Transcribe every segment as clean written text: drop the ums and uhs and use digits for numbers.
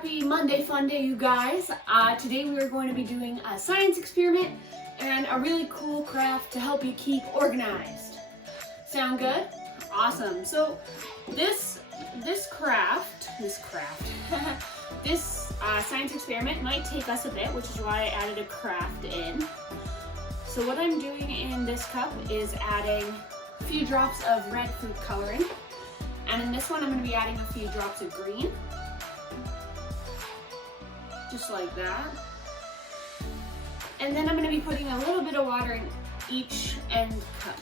Happy Monday fun day, you guys. Today we are going to be doing a science experiment and a really cool craft to help you keep organized. Sound good? Awesome. So this science experiment might take us a bit, which is why I added a craft in. So what I'm doing in this cup is adding a few drops of red food coloring, and in this one I'm going to be adding a few drops of green. Just like that. And then I'm going to be putting a little bit of water in each end cup.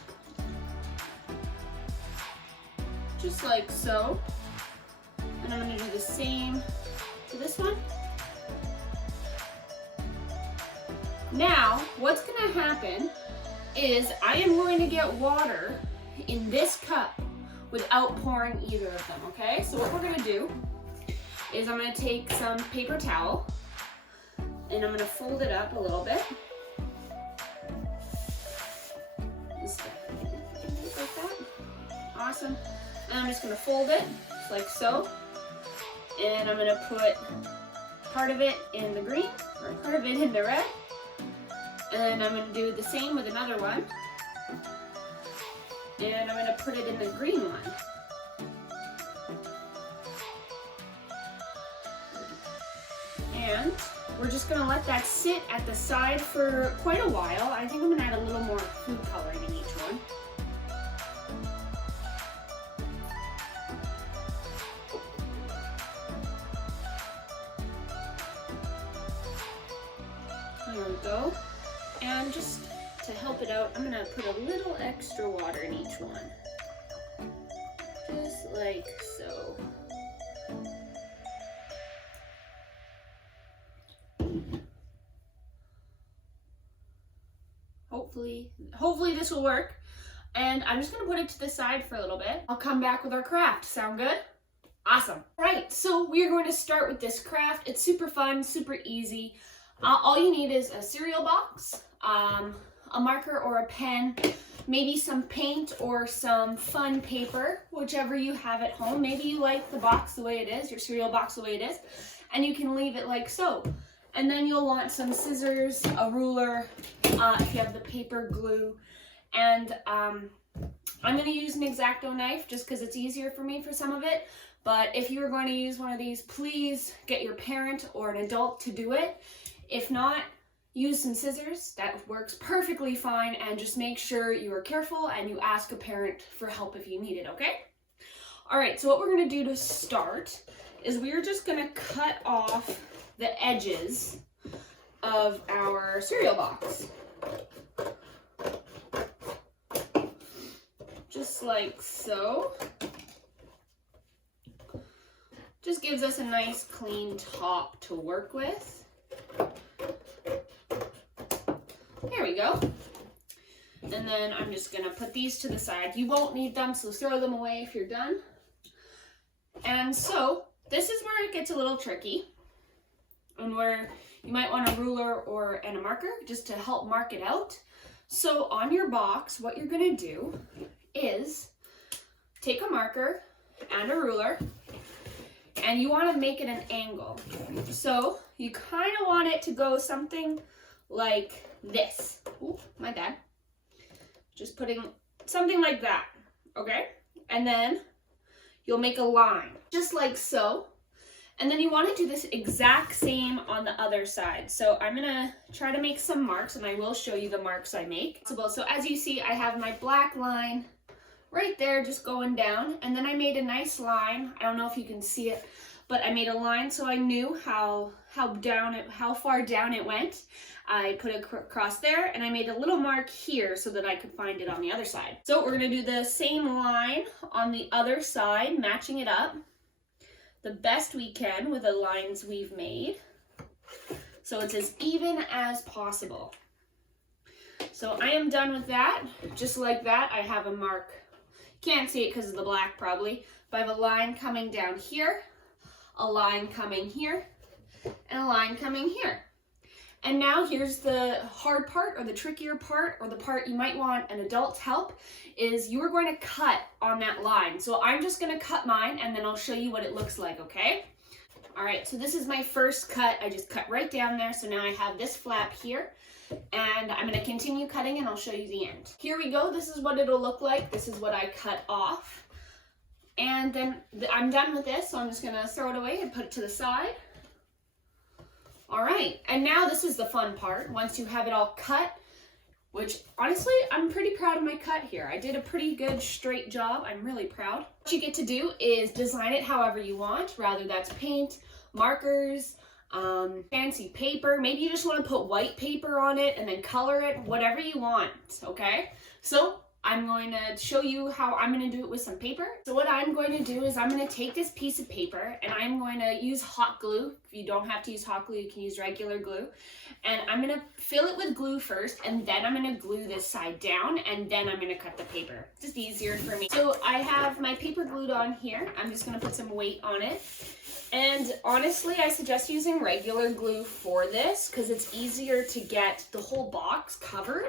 Just like so. And I'm going to do the same to this one. Now, what's going to happen is I am going to get water in this cup without pouring either of them, okay? So what we're going to do is I'm going to take some paper towel and I'm going to fold it up a little bit. Just like that. Awesome. And I'm just going to fold it just like so. And I'm going to put part of it in the green or part of it in the red. And then I'm going to do the same with another one. And I'm going to put it in the green one. And we're just going to let that sit at the side for quite a while. I think I'm going to add a little more food coloring in each one. There we go. And just to help it out, I'm going to put a little extra water in each one. Just like so. Hopefully this will work. And I'm just going to put it to the side for a little bit. I'll come back with our craft. Sound good? Awesome. Right, so we are going to start with this craft. It's super fun, super easy. All you need is a cereal box, a marker or a pen, maybe some paint or some fun paper, whichever you have at home. Maybe you like the box the way it is, your cereal box the way it is, and you can leave it like so. And then you'll want some scissors, a ruler, if you have the paper glue, and I'm going to use an X-Acto knife just because it's easier for me for some of it. But if you are going to use one of these, please get your parent or an adult to do it. If not, use some scissors. That works perfectly fine, and just make sure you are careful and you ask a parent for help if you need it, okay? All right, so what we're going to do to start is we're just going to cut off the edges of our cereal box. Just like so. Just gives us a nice clean top to work with. There we go. And then I'm just gonna put these to the side. You won't need them, so throw them away if you're done. And so this is where it gets a little tricky, and where you might want a ruler and a marker just to help mark it out. So on your box, what you're gonna do is take a marker and a ruler, and you want to make it an angle. So you kind of want it to go something like this. Oh, my bad. Just putting something like that, okay? And then you'll make a line, just like so. And then you want to do this exact same on the other side. So I'm gonna try to make some marks, and I will show you the marks I make. So as you see, I have my black line right there just going down, and then I made a nice line. I don't know if you can see it, but I made a line so I knew how far down it went. I put it across there, and I made a little mark here so that I could find it on the other side. So we're gonna do the same line on the other side, matching it up the best we can with the lines we've made, so it's as even as possible. So I am done with that. Just like that, I have a mark. Can't see it because of the black probably, but I have a line coming down here, a line coming here, and a line coming here. And now here's the hard part, or the trickier part, or the part you might want an adult's help, is you are going to cut on that line. So I'm just going to cut mine, and then I'll show you what it looks like, okay? All right, so this is my first cut. I just cut right down there. So now I have this flap here, and I'm gonna continue cutting and I'll show you the end. Here we go. This is what it'll look like. This is what I cut off. And then I'm done with this, so I'm just gonna throw it away and put it to the side. All right, and now this is the fun part. Once you have it all cut, which honestly, I'm pretty proud of my cut here. I did a pretty good straight job. I'm really proud. What you get to do is design it however you want, rather that's paint, markers, fancy paper. Maybe you just want to put white paper on it and then color it, whatever you want, okay? So I'm going to show you how I'm going to do it with some paper. So what I'm going to do is I'm going to take this piece of paper and I'm going to use hot glue. If you don't have to use hot glue, you can use regular glue. And I'm going to fill it with glue first, and then I'm going to glue this side down, and then I'm going to cut the paper. Just easier for me. So I have my paper glued on here. I'm just going to put some weight on it. And honestly, I suggest using regular glue for this because it's easier to get the whole box covered.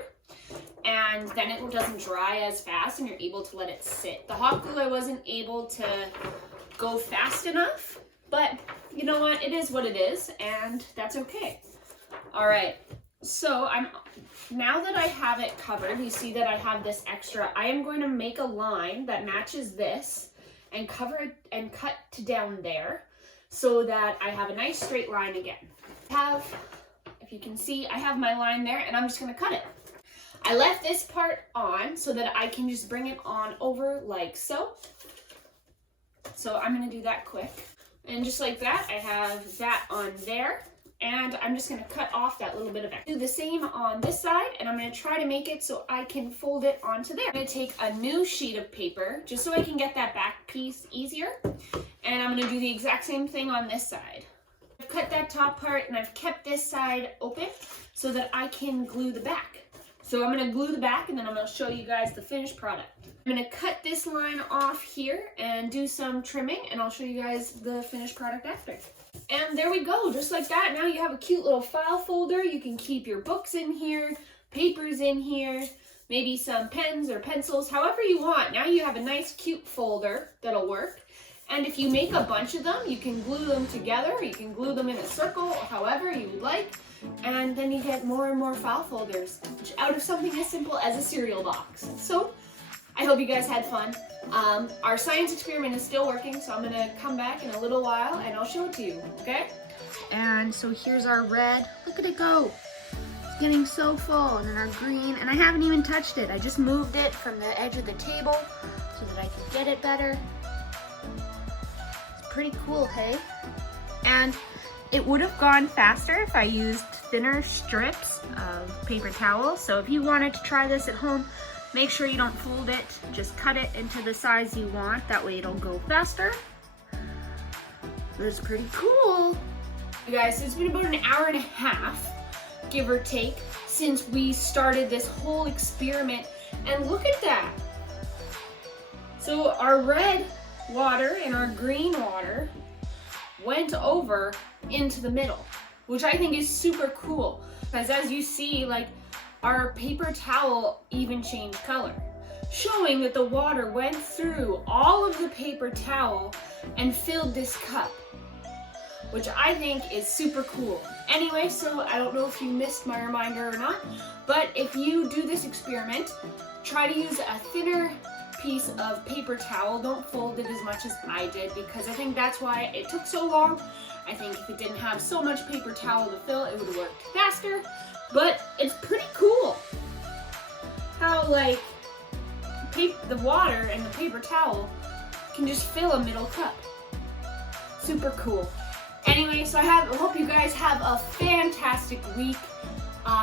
And then it doesn't dry as fast and you're able to let it sit. The hot glue, I wasn't able to go fast enough, but you know what? It is what it is, and that's okay. All right, so now that I have it covered, you see that I have this extra. I am going to make a line that matches this and cover it and cut to down there so that I have a nice straight line again. If you can see, I have my line there, and I'm just going to cut it. I left this part on so that I can just bring it on over like so. So I'm going to do that quick. And just like that, I have that on there. And I'm just going to cut off that little bit of extra. Do the same on this side, and I'm going to try to make it so I can fold it onto there. I'm going to take a new sheet of paper just so I can get that back piece easier. And I'm going to do the exact same thing on this side. I've cut that top part and I've kept this side open so that I can glue the back. So I'm going to glue the back, and then I'm going to show you guys the finished product. I'm going to cut this line off here and do some trimming, and I'll show you guys the finished product after. And there we go, just like that. Now you have a cute little file folder. You can keep your books in here, papers in here, maybe some pens or pencils, however you want. Now you have a nice cute folder that'll work. And if you make a bunch of them, you can glue them together. You can glue them in a circle, however you would like. And then you get more and more file folders out of something as simple as a cereal box. So I hope you guys had fun. Our science experiment is still working, so I'm going to come back in a little while and I'll show it to you, okay? And so here's our red. Look at it go. It's getting so full. And then our green, and I haven't even touched it. I just moved it from the edge of the table so that I could get it better. It's pretty cool, hey? And it would have gone faster if I used thinner strips of paper towel. So if you wanted to try this at home, make sure you don't fold it. Just cut it into the size you want. That way it'll go faster. That's pretty cool. You guys, it's been about an hour and a half, give or take, since we started this whole experiment. And look at that. So our red water and our green water went over into the middle, which I think is super cool, because as you see, like, our paper towel even changed color, showing that the water went through all of the paper towel and filled this cup, which I think is super cool. Anyway, so I don't know if you missed my reminder or not, but if you do this experiment, try to use a thinner piece of paper towel. Don't fold it as much as I did, because I think that's why it took so long. I think if it didn't have so much paper towel to fill, it would have worked faster. But it's pretty cool how, like, the water and the paper towel can just fill a middle cup. Super cool. Anyway, so I hope you guys have a fantastic week.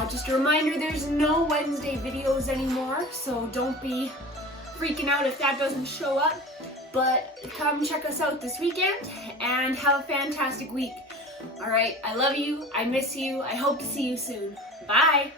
Just a reminder, there's no Wednesday videos anymore, so don't be freaking out if that doesn't show up. But come check us out this weekend and have a fantastic week. All right, I love you. I miss you. I hope to see you soon. Bye.